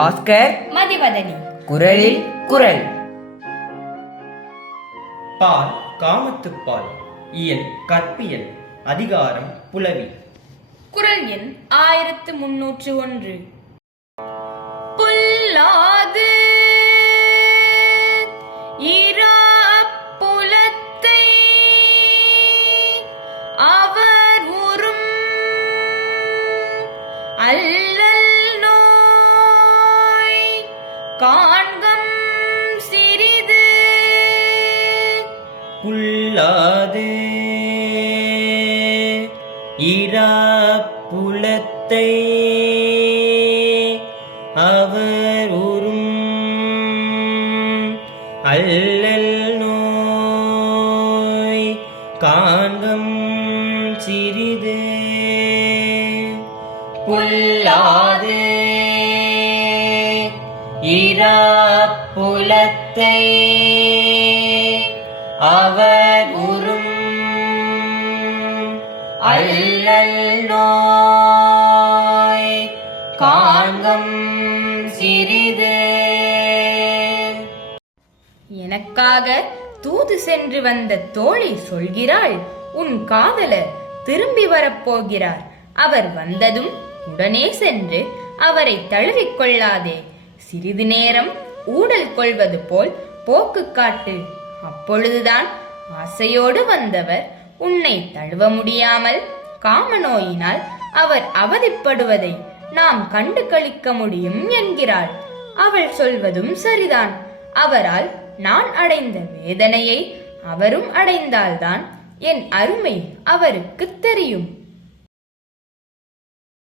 பாஸ்கர் மதிவதனி. குரலில் குரல். பால் காமத்துப்பால் இயல் கற்பியல் அதிகாரம் புலவி. குரல் எண் ஆயிரத்து முன்னூற்று ஒன்று. காண்கம் சிறிது புல்லாது இராப்புலத்தை அவர் உறும் அல்லல் நோய் காண்கம் சிறிது. புல்லாது இராப்புலத்தை அவர் உறும் அல்லல் நோய் காண்கம் சிறிது. எனக்காக தூது சென்று வந்த தோழி சொல்கிறாள் உன் காதலர் திரும்பி வரப்போகிறார் அவர் வந்ததும் உடனே சென்று அவரை தழுவிக் கொள்ளாதே. சிறிது நேரம் ஊடல் கொள்வது போல் போக்கு காட்டு. அப்பொழுதுதான் ஆசையோடு வந்தவர் உன்னை தழுவ முடியாமல் காமநோயினால் அவர் அவதிப்படுவதை நாம் கண்டு கழிக்க முடியும் என்கிறாள். அவள் சொல்வதும் சரிதான். அவரால் நான் அடைந்த வேதனையை அவரும் அடைந்தால்தான் என் அருமை அவருக்கு தெரியும்.